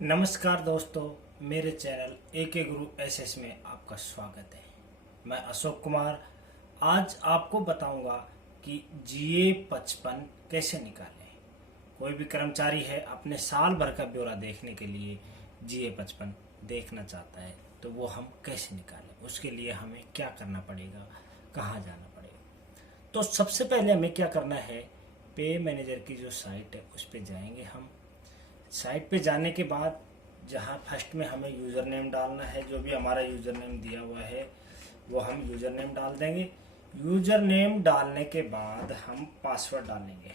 नमस्कार दोस्तों, मेरे चैनल एके गुरु एसएस में आपका स्वागत है। मैं अशोक कुमार आज आपको बताऊंगा कि जीए 55 कैसे निकालें। कोई भी कर्मचारी है अपने साल भर का ब्यौरा देखने के लिए जीए 55 देखना चाहता है तो वो हम कैसे निकालें, उसके लिए हमें क्या करना पड़ेगा, कहाँ जाना पड़ेगा। तो सबसे पहले हमें क्या करना है, पे मैनेजर की जो साइट है उस पर जाएंगे। हम साइट पे जाने के बाद जहाँ फर्स्ट में हमें यूज़र नेम डालना है, जो भी हमारा यूज़र नेम दिया हुआ है वो हम यूज़र नेम डाल देंगे। यूज़र नेम डालने के बाद हम पासवर्ड डालेंगे।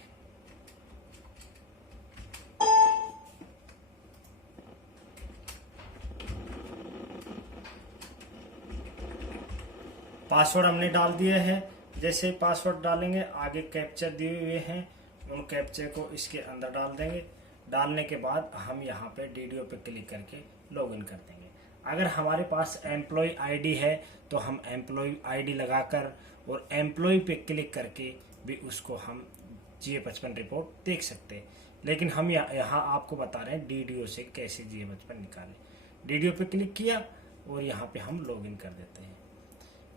पासवर्ड हमने डाल दिया है। जैसे ही पासवर्ड डालेंगे आगे कैप्चर दिए हुए हैं, उन कैप्चर को इसके अंदर डाल देंगे। डालने के बाद हम यहाँ पे डीडीओ पे क्लिक करके लॉगिन कर देंगे। अगर हमारे पास एम्प्लॉय आईडी है तो हम एम्प्लॉय आईडी लगाकर और एम्प्लॉय पे क्लिक करके भी उसको हम जीए 55 रिपोर्ट देख सकते हैं। लेकिन हम यहाँ आपको बता रहे हैं डीडीओ से कैसे जीए 55 निकालें। डीडीओ पे क्लिक किया और यहाँ पे हम लॉगिन कर देते हैं।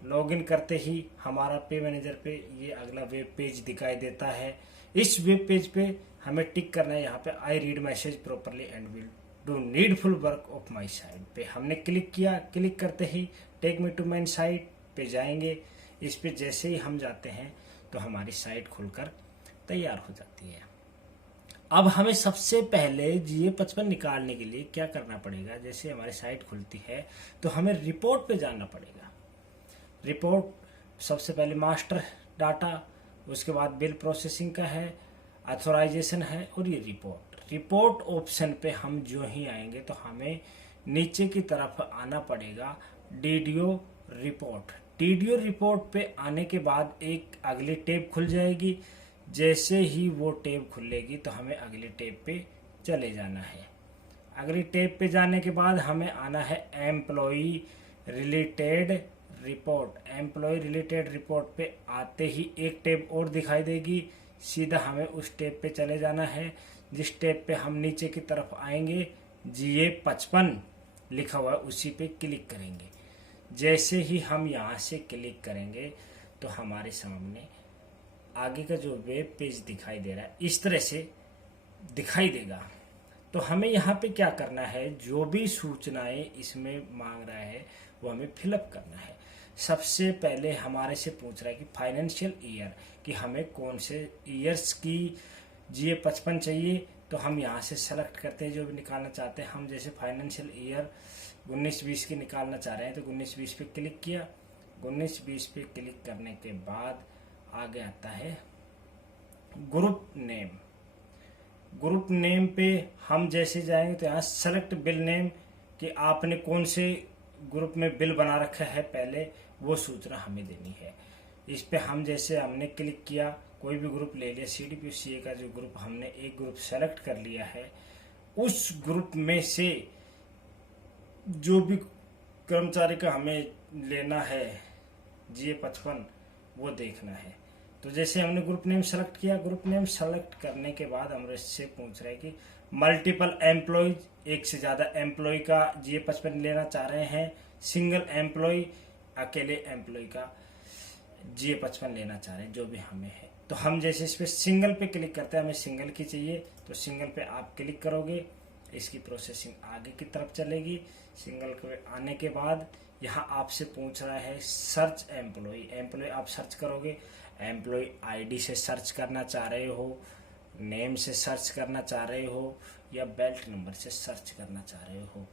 लॉगिन करते ही हमारा पे मैनेजर पे ये अगला वेब पेज दिखाई देता है। इस वेब पेज पे हमें टिक करना है, यहाँ पे I read message properly and will do needful work of my site पे हमने क्लिक किया। क्लिक करते ही take me to main site पे जाएंगे। इस पे जैसे ही हम जाते हैं तो हमारी साइट खुलकर तैयार हो जाती है। अब हमें सबसे पहले जीए 55 निकालने के लिए क्या करना पड़ेगा, जैसे हमारी साइट खुलती है तो हमें रिपोर्ट पे जाना पड़ेगा। रिपोर्ट सबसे पहले मास्टर डाटा, उसके बाद बिल प्रोसेसिंग का है, ऑथोराइजेशन है और ये रिपोर्ट ऑप्शन पे हम जो ही आएंगे तो हमें नीचे की तरफ आना पड़ेगा डीडीओ रिपोर्ट। डीडीओ रिपोर्ट पे आने के बाद एक अगली टैब खुल जाएगी। जैसे ही वो टैब खुलेगी तो हमें अगली टैब पे चले जाना है। अगली टैब पे जाने के बाद हमें आना है employ related report. Employ related report पे आते ही एक टैब और दिखाई देगी। सीधा हमें उस टैब पे चले जाना है। जिस टैब पे हम नीचे की तरफ आएंगे जीए 55 लिखा हुआ है उसी पे क्लिक करेंगे। जैसे ही हम यहाँ से क्लिक करेंगे तो हमारे सामने आगे का जो वेब पेज दिखाई दे रहा है इस तरह से दिखाई देगा। तो हमें यहाँ पे क्या करना है, जो भी सूचनाएं इसमें मांग रहा है वो हमें फिलअप करना है। सबसे पहले हमारे से पूछ रहा है कि फाइनेंशियल ईयर, कि हमें कौन से ईयर्स की जीए 55 चाहिए। तो हम यहाँ से सेलेक्ट करते हैं जो भी निकालना चाहते हैं। हम जैसे फाइनेंशियल ईयर 19-20 की निकालना चाह रहे हैं तो 19-20 पे क्लिक किया। 19-20 पे क्लिक करने के बाद आगे आता है ग्रुप नेम। ग्रुप नेम पे हम जैसे जाएंगे तो यहाँ सेलेक्ट बिल नेम, कि आपने कौन से ग्रुप में बिल बना रखा है पहले वो सूचना हमें देनी है। इस पे हम जैसे हमने क्लिक किया, कोई भी ग्रुप ले लिया, सीडीपीसीए का जो ग्रुप हमने एक ग्रुप सेलेक्ट कर लिया है उस ग्रुप में से जो भी कर्मचारी का हमें लेना है जीए 55 वो देखना है। तो जैसे हमने ग्रुप नेम सेलेक्ट किया, ग्रुप नेम सेलेक्ट करने के बाद हम इससे पूछ रहे हैं कि मल्टीपल एम्प्लॉयज, एक से ज्यादा एम्प्लॉय का जीए 55 लेना चाह रहे हैं, सिंगल एम्प्लॉय, अकेले एम्प्लॉय का जीए 55 लेना चाह रहे हैं, जो भी हमें है। तो हम जैसे इस पे सिंगल पे क्लिक करते हैं, हमें सिंगल की चाहिए तो सिंगल पे आप क्लिक करोगे, इसकी प्रोसेसिंग आगे की तरफ चलेगी। सिंगल पे आने के बाद यहाँ आपसे पूछ रहा है सर्च एम्प्लॉय। एम्प्लॉय आप सर्च करोगे, एम्प्लॉय आईडी से सर्च करना चाह रहे हो, नेम से सर्च करना चाह रहे हो या बेल्ट नंबर से सर्च करना चाह रहे हो,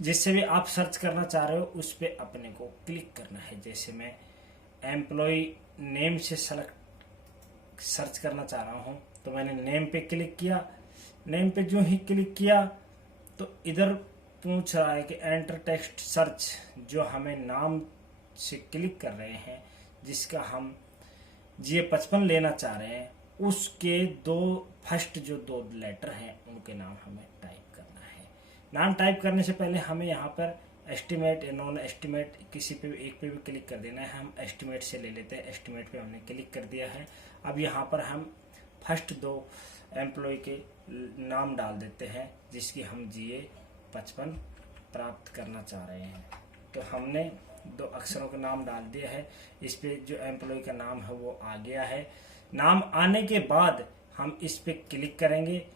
जिससे भी आप सर्च करना चाह रहे हो उस पर अपने को क्लिक करना है। जैसे मैं एम्प्लॉय नेम से सर्च करना चाह रहा हूँ तो मैंने नेम पे क्लिक किया। नेम पे जो ही क्लिक किया तो इधर पूछ रहा है कि एंटर टेक्स्ट सर्च, जो हमें नाम से क्लिक कर रहे हैं जिसका हम जीए 55 लेना चाह रहे हैं उसके फर्स्ट जो दो लेटर हैं उनके नाम हमें टाइप करना है। नाम टाइप करने से पहले हमें यहाँ पर एस्टिमेट या नॉन एस्टिमेट किसी पे भी एक पे भी क्लिक कर देना है। हम एस्टिमेट से ले लेते हैं, एस्टिमेट पे हमने क्लिक कर दिया है। अब यहाँ पर हम फर्स्ट दो एम्प्लॉय के नाम डाल देते हैं जिसकी हम जीए 55 प्राप्त करना चाह रहे हैं। तो हमने 2 अक्षरों का नाम डाल दिया है। इस पे जो एम्प्लॉय का नाम है वो आ गया है। नाम आने के बाद हम इस पे क्लिक करेंगे।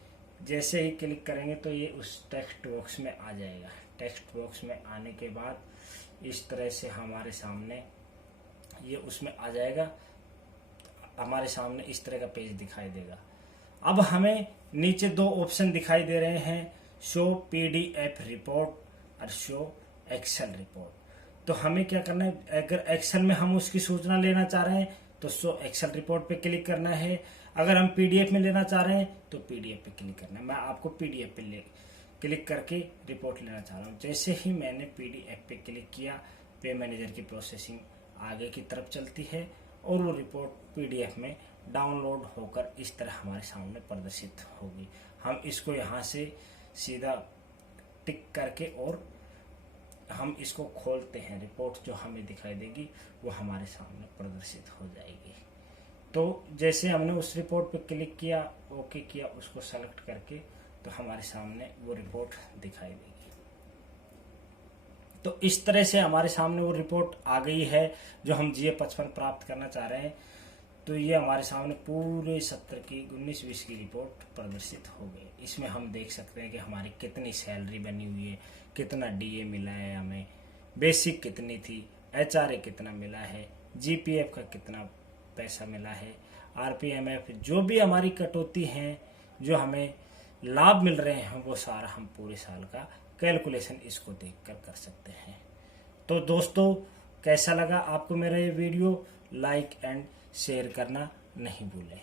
जैसे ही क्लिक करेंगे तो ये उस टेक्स्ट बॉक्स में आ जाएगा। टेक्स्ट बॉक्स में आने के बाद इस तरह से हमारे सामने ये उसमें आ जाएगा। हमारे सामने इस तरह का पेज दिखाई देगा। अब हमें नीचे 2 ऑप्शन दिखाई दे रहे हैं, शो PDF रिपोर्ट और शो एक्सेल रिपोर्ट। तो हमें क्या करना है, अगर एक्सेल में हम उसकी सूचना लेना चाह रहे हैं तो शो एक्सेल रिपोर्ट पे क्लिक करना है। अगर हम PDF में लेना चाह रहे हैं तो PDF पे क्लिक करना है। मैं आपको PDF पे क्लिक करके रिपोर्ट लेना चाह रहा हूँ। जैसे ही मैंने PDF पे क्लिक किया, पे मैनेजर की प्रोसेसिंग आगे की तरफ चलती है और वो रिपोर्ट PDF में डाउनलोड होकर इस तरह हमारे सामने प्रदर्शित होगी। हम इसको यहाँ से सीधा टिक करके और हम इसको खोलते हैं। रिपोर्ट जो हमें दिखाई देगी वो हमारे सामने प्रदर्शित हो जाएगी। तो जैसे हमने उस रिपोर्ट पे क्लिक किया, ओके किया, उसको सेलेक्ट करके, तो हमारे सामने वो रिपोर्ट दिखाई देगी। तो इस तरह से हमारे सामने वो रिपोर्ट आ गई है जो हम GA 55 प्राप्त करना चाह रहे हैं। तो ये हमारे सामने पूरे सत्र की 19-20 की रिपोर्ट प्रदर्शित हो गई। इसमें हम देख सकते हैं कि हमारी कितनी सैलरी बनी हुई है, कितना DA मिला है, हमें बेसिक कितनी थी, HRA कितना मिला है, GPF का कितना पैसा मिला है, RPMF, जो भी हमारी कटौती हैं, जो हमें लाभ मिल रहे हैं, वो सारा हम पूरे साल का कैलकुलेशन इसको देखकर कर सकते हैं। तो दोस्तों, कैसा लगा आपको मेरा ये वीडियो? लाइक एंड शेयर करना नहीं भूलें।